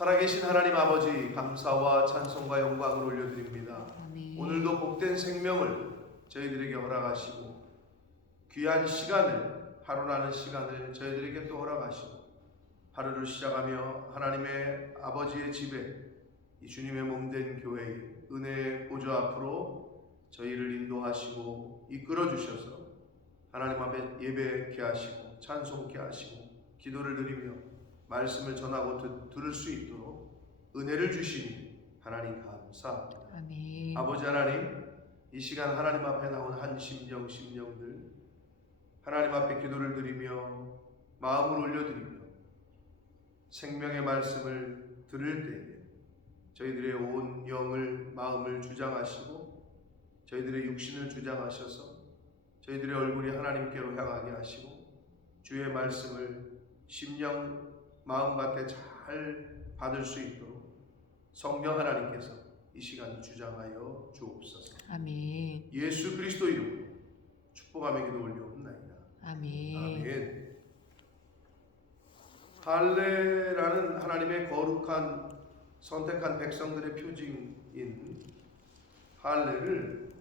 살아계신 하나님 아버지, 감사와 찬송과 영광을 올려드립니다. 아멘. 오늘도 복된 생명을 저희들에게 허락하시고 귀한 시간을, 하루라는 시간을 저희들에게 또 허락하시고 하루를 시작하며 하나님의 아버지의 집에 이 주님의 몸된 교회의 은혜의 보좌 앞으로 저희를 인도하시고 이끌어 주셔서 하나님 앞에 예배케 하시고 찬송케 하시고 기도를 드리며 말씀을 전하고 들을 수 있도록 은혜를 주시니 하나님 감사합니다. 아멘. 아버지 하나님, 이 시간 하나님 앞에 나온 한 심령들 하나님 앞에 기도를 드리며 마음을 올려드리며 생명의 말씀을 들을 때에 저희들의 온 영을, 마음을 주장하시고 저희들의 육신을 주장하셔서 저희들의 얼굴이 하나님께로 향하게 하시고 주의 말씀을 심령, 마음밭에 잘 받을 수 있도록 성령 하나님께서 이 시간 주장하여 주옵소서. 아멘. 예수 그리스도 이름으로 축복하며 기도 올려옵나이다. 아멘. 아멘. 할례라는 하나님의 거룩한 선택한 백성들의 표징인 할례를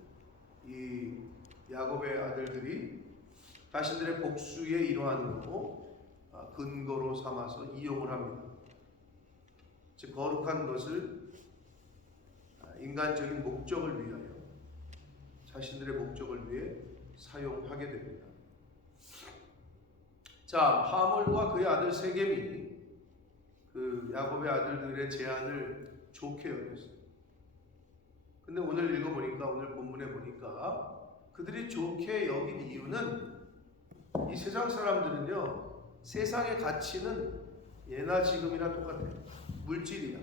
이 야곱의 아들들이 자신들의 복수의 일환으로 근거로 삼아서 이용을 합니다. 즉 거룩한 것을 인간적인 목적을 위하여, 자신들의 목적을 위해 사용하게 됩니다. 자, 하몰과 그의 아들 세겜이 그 야곱의 아들들의 제안을 좋게 여겼어요. 근데 오늘 읽어보니까, 오늘 본문에 보니까 그들이 좋게 여긴 이유는 이 세상 사람들은요, 세상의 가치는 예나 지금이나 똑같아요. 물질이야,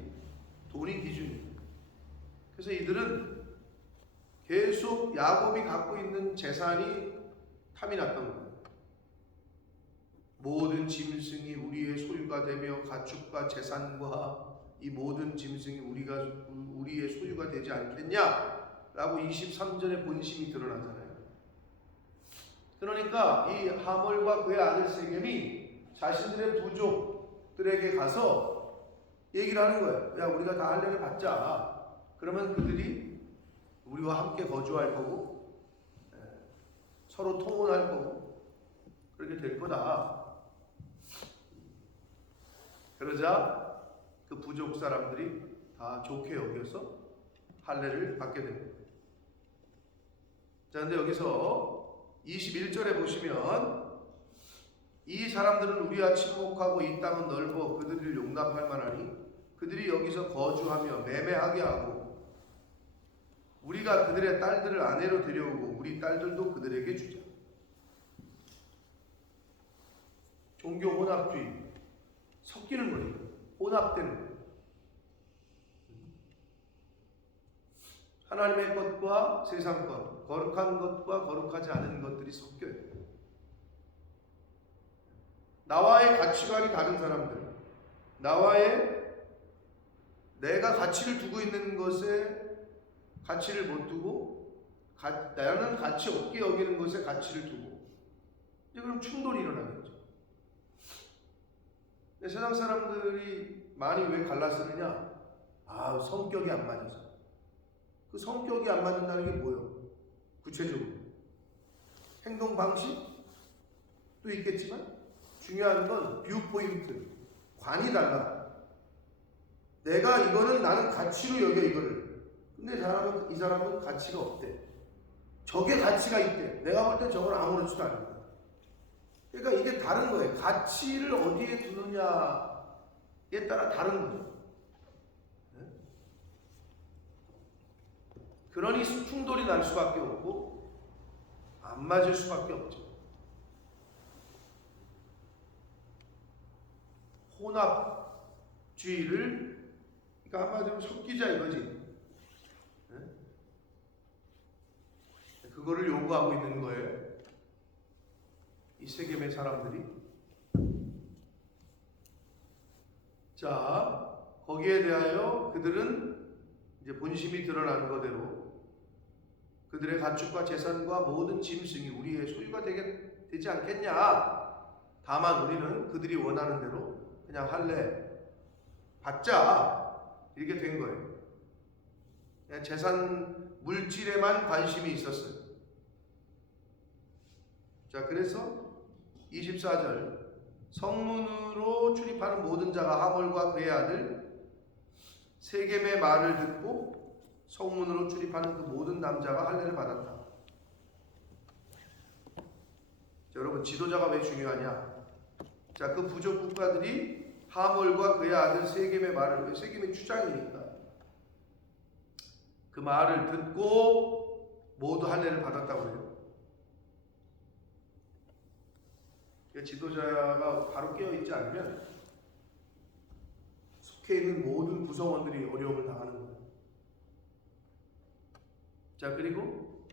돈이 기준이야. 그래서 이들은 계속 야곱이 갖고 있는 재산이 탐이 났던 거예요. 모든 짐승이 우리의 소유가 되며 가축과 재산과 이 모든 짐승이 우리의 소유가 되지 않겠냐라고 23절의 본심이 드러나잖아요. 그러니까 이 하몰과 그의 아들 세겜이 자신들의 부족들에게 가서 얘기를 하는 거예요. 야, 우리가 다 할례를 받자. 그러면 그들이 우리와 함께 거주할 거고 서로 통혼할 거고 그렇게 될 거다. 그러자 그 부족 사람들이 다 좋게 여겨서 할례를 받게 됩니다. 자, 근데 여기서 21절에 보시면 이 사람들은 우리와 친목하고 이 땅은 넓어 그들을 용납할 만하니 그들이 여기서 거주하며 매매하게 하고 우리가 그들의 딸들을 아내로 데려오고 우리 딸들도 그들에게 주자. 종교 혼합주의, 섞이는 거예요. 혼합되는 거예요. 하나님의 것과 세상 것, 거룩한 것과 거룩하지 않은 것들이 섞여요. 나와의 가치관이 다른 사람들, 내가 가치를 두고 있는 것에 가치를 못 두고 나는 가치 없게 여기는 것에 가치를 두고 이제 그럼 충돌이 일어나겠죠. 세상 사람들이 많이 왜 갈라서느냐? 성격이 안 맞아서. 그 성격이 안 맞는다는 게 뭐예요? 구체적으로 행동 방식도 있겠지만 중요한 건 뷰포인트, 관이 달라. 내가 이거는 나는 가치로 여겨 이거를. 근데 이 사람은 가치가 없대. 저게 가치가 있대. 내가 볼 땐 저건 아무렇지도 않은 거야. 그러니까 이게 다른 거예요. 가치를 어디에 두느냐에 따라 다른 거죠. 그러니 충돌이 날 수밖에 없고 안 맞을 수밖에 없죠. 혼합주의를 그러니까 한마디로 섞이자 이거지. 그거를 요구하고 있는 거예요. 이 세겜의 사람들이. 자, 거기에 대하여 그들은 이제 본심이 드러난 거대로 그들의 가축과 재산과 모든 짐승이 우리의 소유가 되지 않겠냐. 다만 우리는 그들이 원하는 대로 그냥 할례 받자 이렇게 된 거예요. 그냥 재산 물질에만 관심이 있었어요. 자, 그래서 24절 성문으로 출입하는 모든 자가 하몰과 그의 아들 세겜의 말을 듣고 성문으로 출입하는 그 모든 남자가 할례를 받았다. 자, 여러분 지도자가 왜 중요하냐? 자, 그 부족 국가들이 하몰과 그의 아들 세겜의 말을, 세겜의 추장이니까 그 말을 듣고 모두 할례를 받았다고 해요. 지도자가 바로 깨어있지 않으면 속해 있는 모든 구성원들이 어려움을 당하는 거예요. 자, 그리고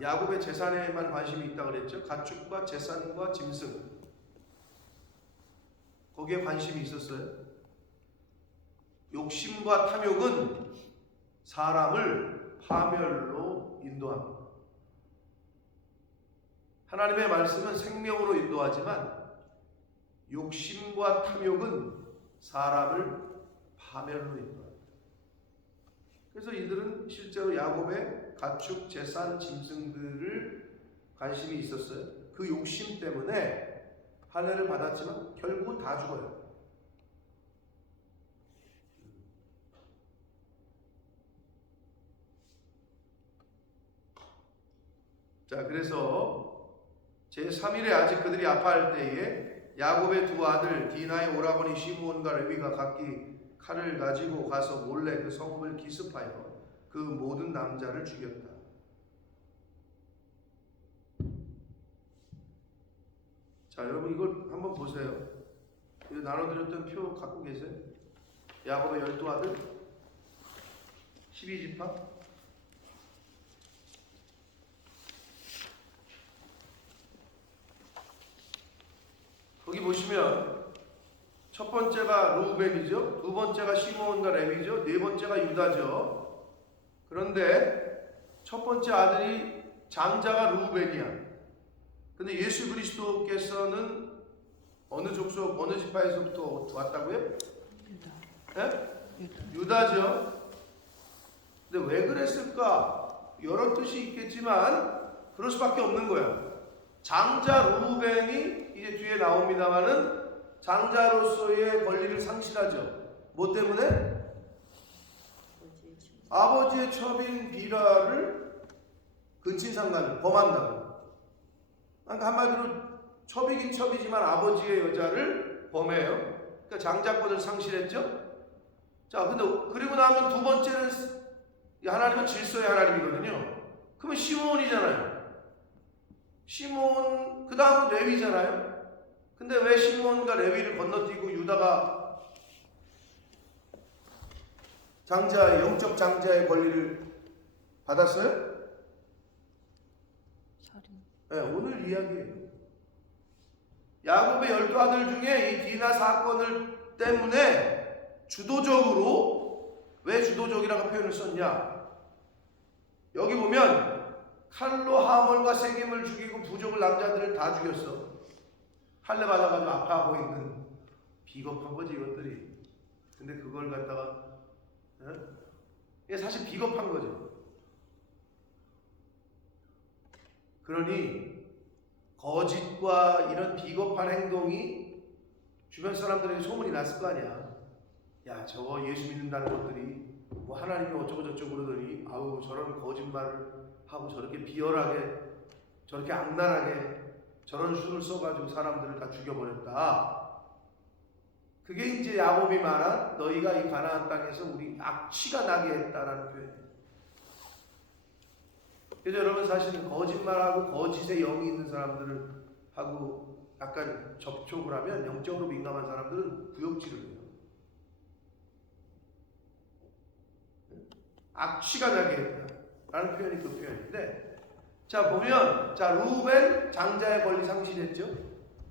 야곱의 재산에만 관심이 있다고 그랬죠. 가축과 재산과 짐승, 거기에 관심이 있었어요. 욕심과 탐욕은 사람을 파멸로 인도합니다. 하나님의 말씀은 생명으로 인도하지만 욕심과 탐욕은 사람을 파멸로 인도합니다. 그래서 이들은 실제로 야곱의 가축, 재산, 짐승들을 관심이 있었어요. 그 욕심 때문에 할례를 받았지만 결국 다 죽어요. 자, 그래서 제3일에 아직 그들이 아파할 때에 야곱의 두 아들 디나의 오라버니 시므온과 레위가 각기 칼을 가지고 가서 몰래 그 성읍을 기습하여 그 모든 남자를 죽였다. 자, 여러분 이걸 한번 보세요. 이거 나눠드렸던 표 갖고 계세요? 야곱의 12아들 12지파 거기 보시면 첫 번째가 르우벤이죠. 두 번째가 시므온과 레위죠. 네 번째가 유다죠. 그런데 첫 번째 아들이 장자가 르우벤이야. 근데 예수 그리스도께서는 어느 족속, 어느 지파에서부터 왔다고요? 유다. 네? 유다죠. 근데 왜 그랬을까? 여러 뜻이 있겠지만 그럴 수밖에 없는 거야. 장자 르우벤이 이제 뒤에 나옵니다만은 장자로서의 권리를 상실하죠. 뭐 때문에? 아버지의 첩인 비라를 근친상간을 범한다고. 그러니까 한마디로 첩이긴 첩이지만 아버지의 여자를 범해요. 그러니까 장자권을 상실했죠. 자, 근데 그리고 나면 두 번째는 하나님은 질서의 하나님이거든요. 그러면 시므온이잖아요. 시므온, 그 다음은 레위잖아요. 근데 왜 시므온과 레위를 건너뛰고 유다가 장자의, 영적 장자의 권리를 받았어요? 네, 오늘 이야기예요. 야곱의 12아들 중에 이 디나 사건을 때문에 주도적으로, 왜 주도적이라고 표현을 썼냐? 여기 보면 칼로 하몰과 세겜을 죽이고 부족을 남자들을 다 죽였어. 할례 받아가지고 아파하고 있는 비겁한 거지 이것들이. 근데 그걸 갖다가 이게 사실 비겁한 거죠. 그러니 거짓과 이런 비겁한 행동이 주변 사람들에게 소문이 났을 거 아니야. 야, 저거 예수 믿는다는 것들이 뭐 하나님이 어쩌고 저쩌고 그러더니 아우 저런 거짓말을 하고 저렇게 비열하게 저렇게 악랄하게 저런 수를 써가지고 사람들을 다 죽여버렸다. 그게 이제 야곱이 말한 너희가 이 가나안 땅에서 우리 악취가 나게 했다라는 표현이에요. 그래서 여러분 사실은 거짓말하고 거짓의 영이 있는 사람들을 하고 약간 접촉을 하면 영적으로 민감한 사람들은 구역질을 해요. 악취가 나게 했다라는 표현이 그 표현인데, 자 보면 자 르우벤 장자의 권리 상실했죠.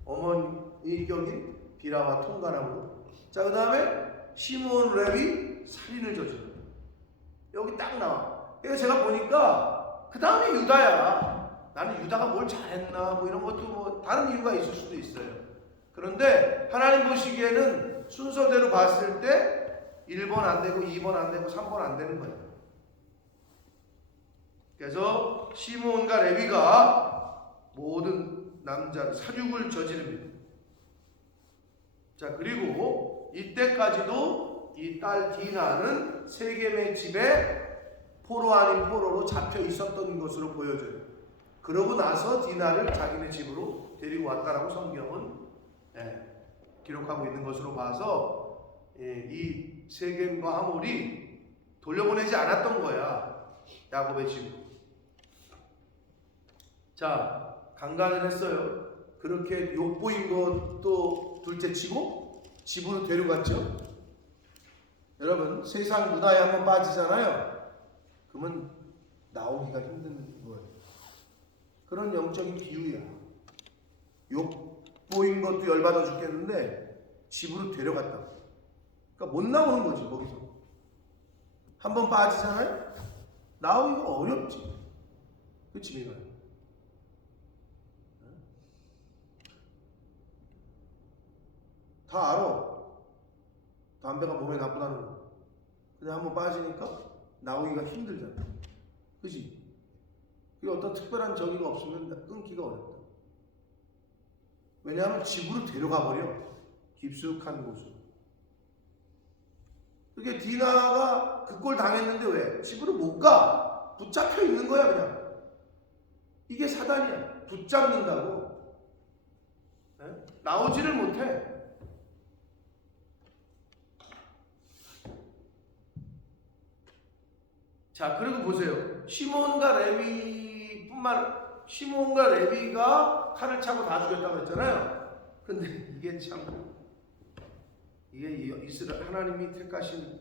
어머니 격인 비라와 통간함으로. 자 그 다음에 시므온 레위 살인을 저질러. 여기 딱 나와. 그래서 제가 보니까 그 다음에 유다야. 나는 유다가 뭘 잘했나 뭐 이런 것도 뭐 다른 이유가 있을 수도 있어요. 그런데 하나님 보시기에는 순서대로 봤을 때 1번 안 되고 2번 안 되고 3번 안 되는 거예요. 그래서 시므온과 레위가 모든 남자 사륙을 저지릅니다. 자, 그리고 이때까지도 이 딸 디나는 세겜의 집에 포로 아닌 포로로 잡혀 있었던 것으로 보여져요. 그러고 나서 디나를 자기네 집으로 데리고 왔다라고 성경은 기록하고 있는 것으로 봐서 이 세겜과 하몰이 돌려보내지 않았던 거야, 야곱의 집으로. 자, 강간을 했어요. 그렇게 욕보인 것도 둘째치고 집으로 데려갔죠. 여러분, 세상 문화에 한번 빠지잖아요. 그러면 나오기가 힘든 거예요. 그런 영적인 기후야. 욕보인 것도 열받아 죽겠는데 집으로 데려갔다. 그러니까 못 나오는 거지, 거기서. 한번 빠지잖아요. 나오기가 어렵지. 그 집에 가요. 다 알아. 담배가 몸에 나쁘다는 거. 근데 한번 빠지니까 나오기가 힘들잖아. 그지? 그게 어떤 특별한 정의가 없으면 끊기가 어렵다. 왜냐하면 집으로 데려가 버려. 깊숙한 곳으로. 그게 디나가 그 꼴 당했는데 왜? 집으로 못 가. 붙잡혀 있는 거야, 그냥. 이게 사단이야. 붙잡는다고. 나오지를 못해. 자, 그리고 보세요. 시몬과 레위가 칼을 차고 다 죽였다고 했잖아요. 근데 이게 참, 이게 이스라엘 하나님이 택하신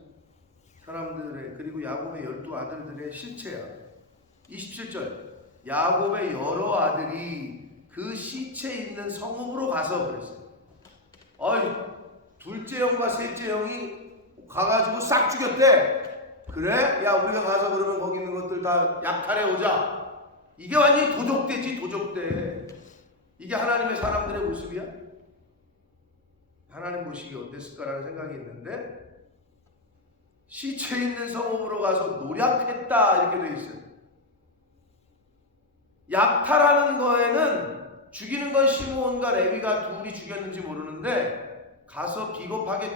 사람들의, 그리고 야곱의 12아들들의 실체야. 27절. 야곱의 여러 아들이 그 시체 있는 성읍으로 가서 그랬어요. 둘째 형과 셋째 형이 가가지고 싹 죽였대. 그래? 야, 우리가 가서 그러면 거기 있는 것들 다 약탈해 오자. 이게 완전히 도적대지, 도적대. 이게 하나님의 사람들의 모습이야? 하나님 모습이 어땠을까라는 생각이 있는데, 시체 있는 성읍으로 가서 노략했다 이렇게 돼 있어요. 약탈하는 거에는 죽이는 건 시므온과 레위가 둘이 죽였는지 모르는데, 가서 비겁하게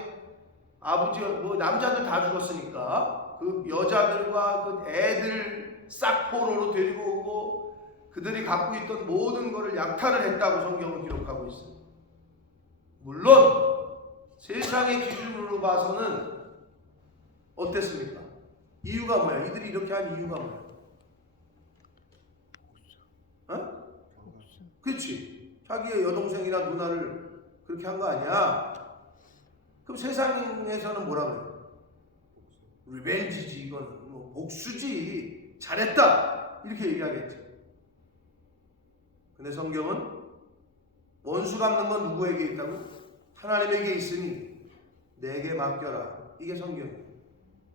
아버지 남자들 다 죽었으니까 그 여자들과 그 애들 싹 포로로 데리고 오고 그들이 갖고 있던 모든 것을 약탈을 했다고 성경은 기록하고 있어요. 물론 세상의 기준으로 봐서는 어땠습니까? 이유가 뭐야? 이들이 이렇게 한 이유가 뭐야? 그렇지. 자기의 여동생이나 누나를 그렇게 한 거 아니야? 그럼 세상에서는 뭐라 그래요? 리벤지지, 이건 뭐 복수지, 잘했다 이렇게 얘기하겠지. 근데 성경은 원수 갚는 건 누구에게 있다고? 하나님에게 있으니 내게 맡겨라. 이게 성경이에요.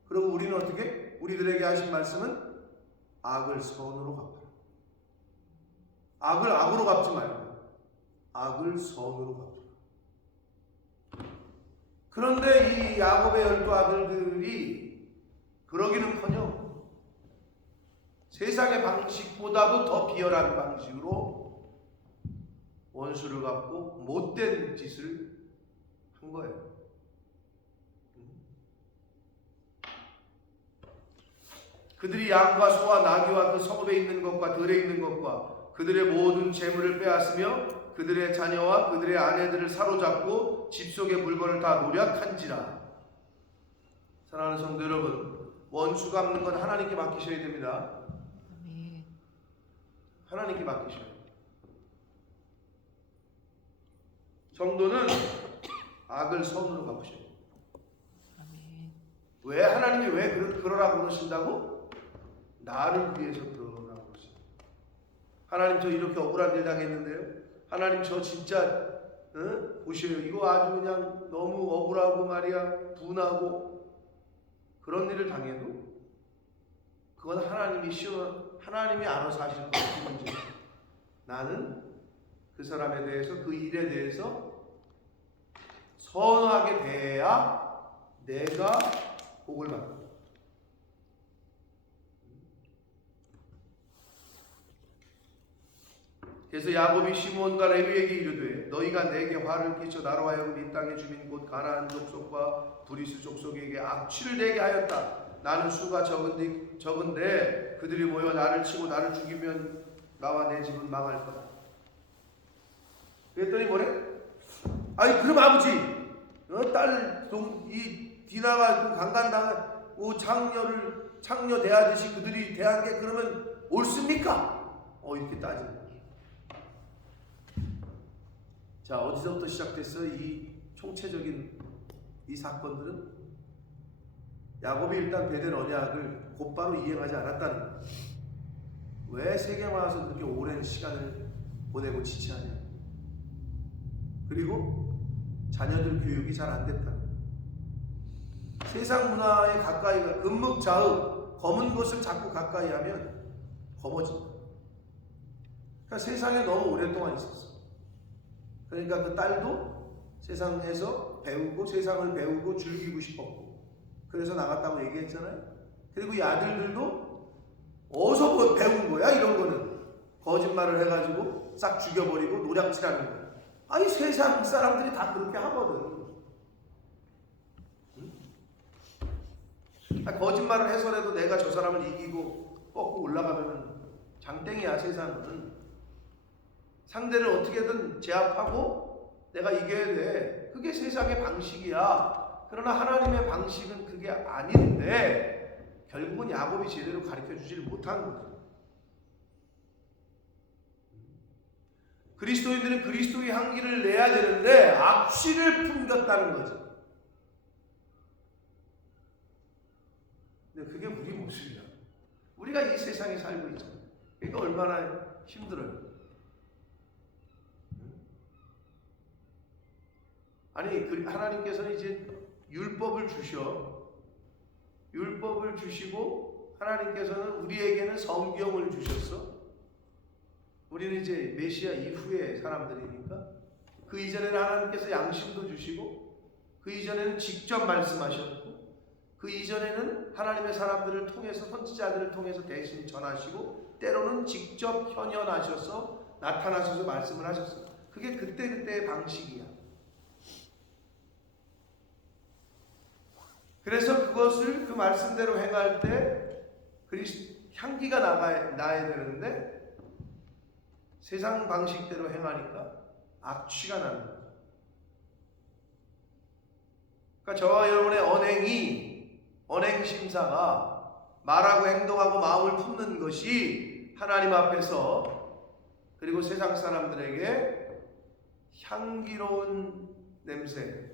그리고 우리는 어떻게? 우리들에게 하신 말씀은 악을 선으로 갚아라. 악을 악으로 갚지 말고 악을 선으로 갚아라. 그런데 이 야곱의 12아들들이 그러기는커녕 세상의 방식보다도 더 비열한 방식으로 원수를 갚고 못된 짓을 한 거예요. 그들이 양과 소와 나귀와 그 성읍에 있는 것과 들에 있는 것과 그들의 모든 재물을 빼앗으며 그들의 자녀와 그들의 아내들을 사로잡고 집 속의 물건을 다 노략한지라. 사랑하는 성도 여러분, 원수 갚는 건 하나님께 맡기셔야 됩니다. 하나님께 맡기셔야 돼요. 성도는 악을 선으로 갚으셔야 돼요. 왜? 하나님이 왜 그러라고 그러신다고? 나를 위해서 그러라고 그러신다. 하나님 저 이렇게 억울한 일 당했는데요. 하나님 저 진짜 보셔요. 이거 아주 그냥 너무 억울하고 말이야, 분하고 그런 일을 당해도 그건 하나님이 알아서 하실 거예요. 그 문제. 나는 그 사람에 대해서, 그 일에 대해서 선하게 대해야 내가 복을 받는다. 그래서 야곱이 시므온과 레위에게 이르되 너희가 내게 화를 끼쳐 나로 하여금 이 땅의 주민 곧 가나안 족속과 브리스 족속에게 악취를 내게 하였다. 나는 수가 적은데 그들이 모여 나를 치고 나를 죽이면 나와 내 집은 망할 거다. 그랬더니 뭐래? 아니 그럼 아버지 이 디나가 그 강간당한 창녀 대하듯이 그들이 대한 게 그러면 옳습니까? 이렇게 따지는 거야. 자, 어디서부터 시작됐어? 이 총체적인 이 사건들은 야곱이 일단 베델 언약을 곧바로 이행하지 않았다는 거야. 왜 세계에 와서 그렇게 오랜 시간을 보내고 지체하냐? 그리고 자녀들 교육이 잘 안 됐다는 거야. 세상 문화에 가까이 가 금묵자의 검은 것을 자꾸 가까이 하면 검어진다. 그러니까 세상에 너무 오랫동안 있었어. 그러니까 그 딸도 세상에서 배우고 세상을 배우고 즐기고 싶었고 그래서 나갔다고 얘기했잖아요. 그리고 이 아들들도 어디서 배운 거야 이런 거는. 거짓말을 해가지고 싹 죽여버리고 노략질하는 거야. 아니 세상 사람들이 다 그렇게 하거든. 거짓말을 해서라도 내가 저 사람을 이기고 꺾고 올라가면 장땡이야. 세상은 상대를 어떻게든 제압하고 내가 이겨야 돼. 그게 세상의 방식이야. 그러나 하나님의 방식은 그게 아닌데 결국은 야곱이 제대로 가르쳐주지를 못한 거죠. 그리스도인들은 그리스도의 향기를 내야 되는데 악취를 풍겼다는 거죠. 근데 그게 우리 모습이야. 우리가 이 세상에 살고 있잖아요. 그러니까 얼마나 힘들어요. 아니 하나님께서는 이제 율법을 주시고 하나님께서는 우리에게는 성경을 주셨어. 우리는 이제 메시아 이후의 사람들이니까 그 이전에는 하나님께서 양심도 주시고 그 이전에는 직접 말씀하셨고 그 이전에는 하나님의 사람들을 통해서 선지자들을 통해서 대신 전하시고 때로는 직접 현현하셔서 나타나셔서 말씀을 하셨어요. 그게 그때그때의 방식이야. 그래서 그것을 그 말씀대로 행할 때 향기가 나야 되는데 세상 방식대로 행하니까 악취가 나는 거예요. 그러니까 저와 여러분의 언행심사가 말하고 행동하고 마음을 품는 것이 하나님 앞에서 그리고 세상 사람들에게 향기로운 냄새,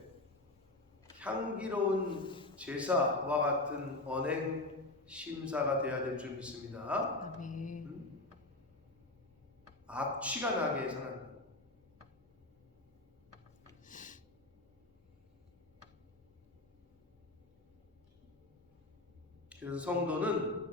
향기로운 제사와 같은 언행심사가 되어야 될 줄 믿습니다. 아멘. 악취가 나게 해서는 안 돼요. 그래서 성도는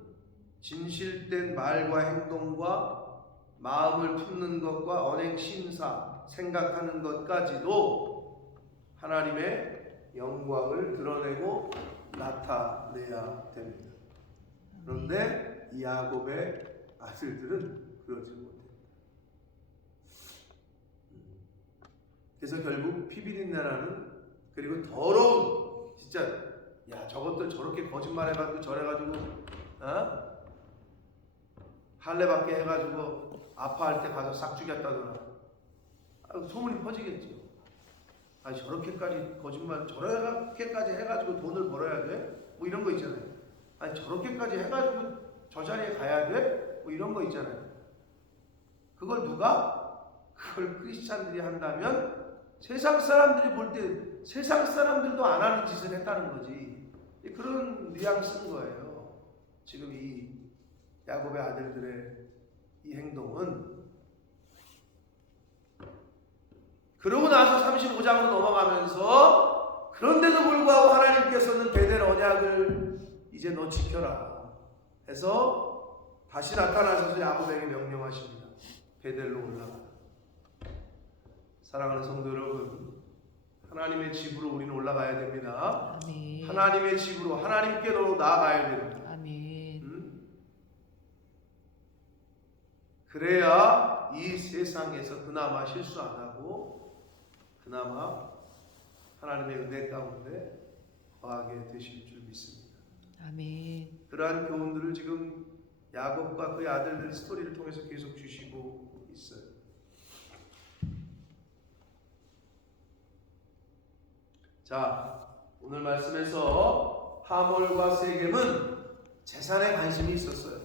진실된 말과 행동과 마음을 품는 것과 언행심사, 생각하는 것까지도 하나님의 영광을 드러내고 나타내야 됩니다. 그런데 이 야곱의 아들들은 그러지 못해요. 그래서 결국 피비린내라는 그리고 더러운 진짜 저것들 저렇게 거짓말해가지고 저래가지고 할례받게 해가지고 아파할 때 가서 싹 죽였다더라. 소문이 퍼지겠죠. 아니 저렇게까지 거짓말 저렇게까지 해가지고 돈을 벌어야 돼? 뭐 이런 거 있잖아요. 아니 저렇게까지 해가지고 저 자리에 가야 돼? 뭐 이런 거 있잖아요. 그걸 크리스찬들이 한다면 세상 사람들이 볼 때 세상 사람들도 안 하는 짓을 했다는 거지. 그런 뉘앙스인 거예요. 지금 이 야곱의 아들들의 이 행동은. 그러고 나서 35장으로 넘어가면서 그런데도 불구하고 하나님께서는 베델 언약을 이제 너 지켜라 해서 다시 나타나셔서 야곱에게 명령하십니다. 베델로 올라가라. 사랑하는 성도 여러분, 하나님의 집으로 우리는 올라가야 됩니다. 아멘. 하나님의 집으로 하나님께로 나아가야 됩니다. 아멘. 그래야 이 세상에서 그나마 실수 안 하고 그나마 하나님의 은혜 가운데 거하게 되실 줄 믿습니다. 아멘. 그러한 교훈들을 지금 야곱과 그의 아들들 스토리를 통해서 계속 주시고 있어요. 자, 오늘 말씀에서 하몰과 세겜은 재산에 관심이 있었어요.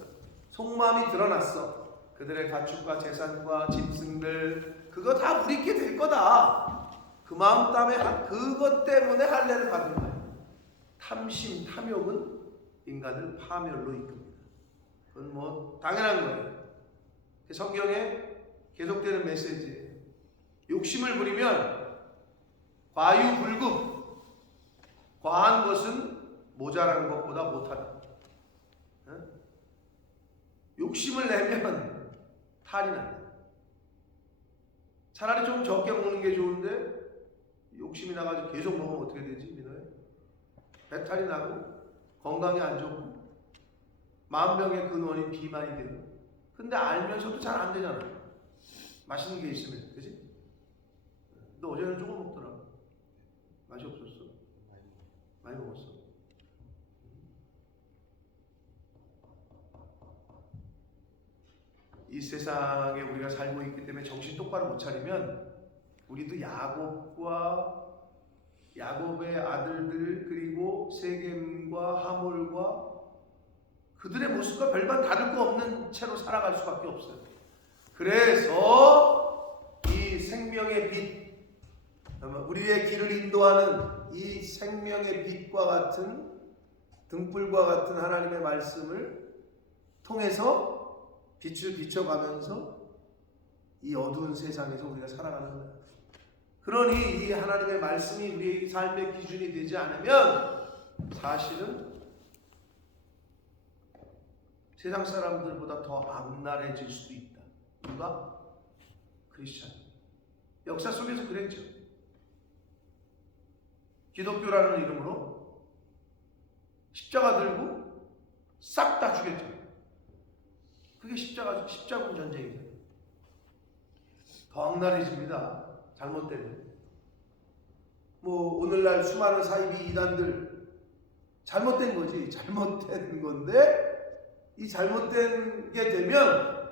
속마음이 드러났어. 그들의 가축과 재산과 짐승들 그거 다 우리께 될 거다. 그 마음 때문에 그것 때문에 할례를 받은 거예요. 탐심, 탐욕은 인간을 파멸로 이끕니다. 그건 뭐 당연한 거예요. 성경에 계속되는 메시지예요. 욕심을 부리면 과유불급. 과한 것은 모자란 것보다 못하다. 욕심을 내면 탈이 난다. 차라리 좀 적게 먹는 게 좋은데 욕심이 나가지고 계속 먹으면 어떻게 되지? 민호야? 배탈이 나고 건강이 안 좋고 만병의 근원인 비만이 되고. 근데 알면서도 잘 안 되잖아. 맛있는 게 있으면, 그지? 너 어제는 조금 먹더라. 맛이 없었어. 많이 먹었어. 이 세상에 우리가 살고 있기 때문에 정신 똑바로 못 차리면 우리도 야곱의 아들들 그리고 세겜과 하몰과 그들의 모습과 별반 다를 거 없는 채로 살아갈 수밖에 없어요. 그래서 이 생명의 빛, 우리의 길을 인도하는 이 생명의 빛과 같은 등불과 같은 하나님의 말씀을 통해서 빛을 비춰가면서 이 어두운 세상에서 우리가 살아가는 거예요. 그러니 이 하나님의 말씀이 우리의 삶의 기준이 되지 않으면 사실은 세상 사람들보다 더 악랄해질 수도 있다. 누가? 크리스찬. 역사 속에서 그랬죠. 기독교라는 이름으로 십자가 들고 싹 다 죽였죠. 그게 십자군 전쟁이죠. 더 악랄해집니다. 잘못되면. 뭐 오늘날 수많은 사이비 이단들 잘못된 거지. 잘못된 건데 이 잘못된 게 되면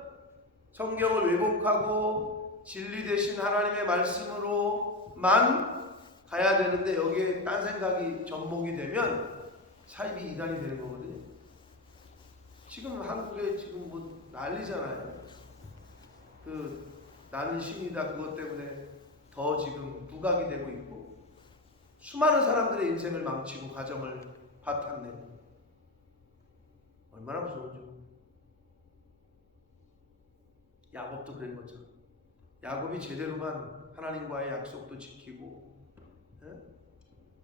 성경을 왜곡하고 진리 대신 하나님의 말씀으로만 가야 되는데 여기에 딴 생각이 접목이 되면 사이비 이단이 되는 거거든요. 지금 한국에 지금 뭐 난리잖아요. 나는 신이다 그것 때문에 더 지금 부각이 되고 있고 수많은 사람들의 인생을 망치고 가정을 파탄내고 얼마나 무서운지. 야곱도 그런 거죠. 야곱이 제대로만 하나님과의 약속도 지키고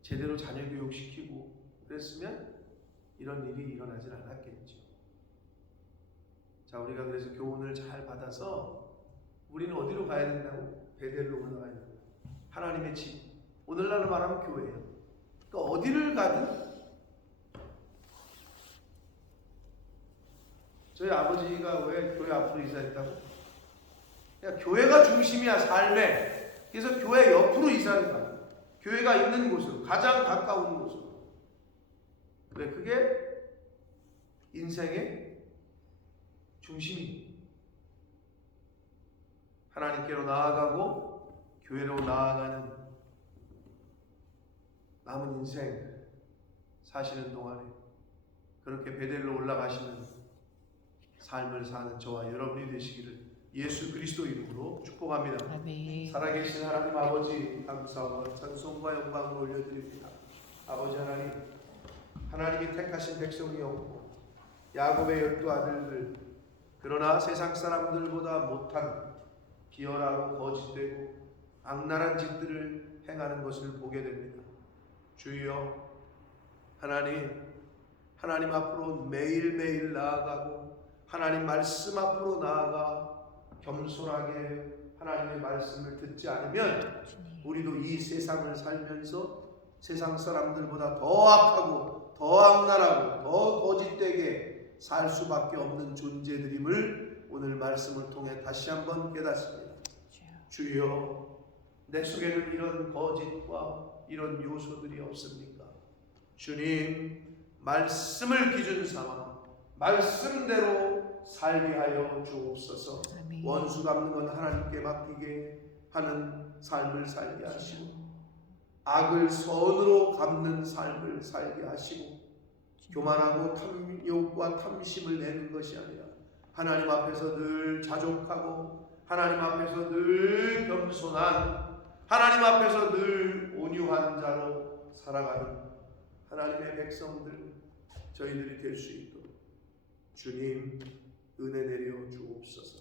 제대로 자녀 교육시키고 그랬으면 이런 일이 일어나질 않았겠죠. 자, 우리가 그래서 교훈을 잘 받아서 우리는 어디로 가야 된다고? 베델로 올라가야 된다. 하나님의 집. 오늘날로 말하면 교회예요. 그러니까 어디를 가든 저희 아버지가 왜 교회 앞으로 이사했다고? 그러니까 교회가 중심이야, 삶에. 그래서 교회 옆으로 이사를 가. 교회가 있는 곳으로, 가장 가까운 곳으로. 왜? 그게 인생의 중심이에요. 하나님께로 나아가고 교회로 나아가는 남은 인생 사시는 동안에 그렇게 베델로 올라가시는 삶을 사는 저와 여러분이 되시기를 예수 그리스도 이름으로 축복합니다. 아멘. 살아계신 하나님 아버지 감사와 찬송과 영광을 올려드립니다. 아버지 하나님, 하나님이 택하신 백성이었고 야곱의 12 아들들, 그러나 세상 사람들보다 못한 비열하고 거짓되고 악랄한 짓들을 행하는 것을 보게 됩니다. 주여, 하나님 앞으로 매일매일 나아가고 하나님 말씀 앞으로 나아가 겸손하게 하나님의 말씀을 듣지 않으면 우리도 이 세상을 살면서 세상 사람들보다 더 악하고 더 악랄하고 더 거짓되게 살 수밖에 없는 존재들임을 오늘 말씀을 통해 다시 한번 깨닫습니다. 주여, 내 속에는 이런 거짓과 이런 요소들이 없습니까? 주님, 말씀을 기준 삼아 말씀대로 살게 하여 주옵소서. 아멘. 원수 갚는 건 하나님께 맡기게 하는 삶을 살게 하시고, 악을 선으로 갚는 삶을 살게 하시고, 교만하고 탐욕과 탐심을 내는 것이 아니라 하나님 앞에서 늘 자족하고 하나님 앞에서 늘 겸손한, 하나님 앞에서 늘 온유한 자로 살아가는 하나님의 백성들, 저희들이 될 수 있도록 주님 은혜 내려 주옵소서.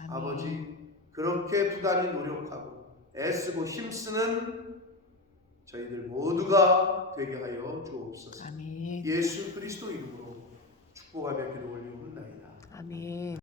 아멘. 아버지, 그렇게 부단히 노력하고 애쓰고 힘쓰는 저희들 모두가 되게 하여 주옵소서. 아멘. 예수 그리스도 이름으로 축복하며 기도 올리옵나이다. 아멘.